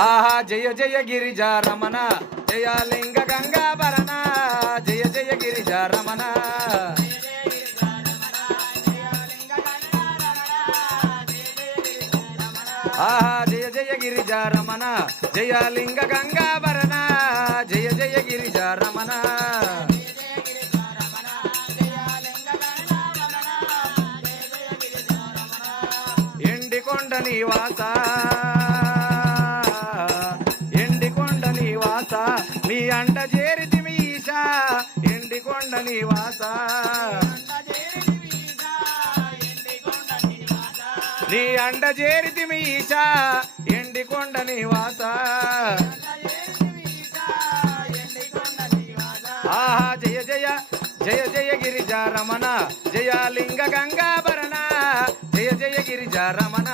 ఆహా జయ జయ గిరిజా రమణ జయ లింగ గంగాభరణ జయ జయ గిరిజా రమణ ఆహా జయ జయ గిరిజా రమణ జయ లింగ గంగాభరణ జయ జయ గిరిజా రమణ ఎండికొండ నివాస ఎండికొండ నివాస నీ అండ చేరితిమి ఈశా ఎండికొండ నివాస నీ అండ చేరితిమి ఈశా ఎండికొండ నివాస ఆహా జయ జయ జయ జయ గిరిజా రమణ జయ లింగ గంగాభరణ జయ జయ గిరిజా రమణ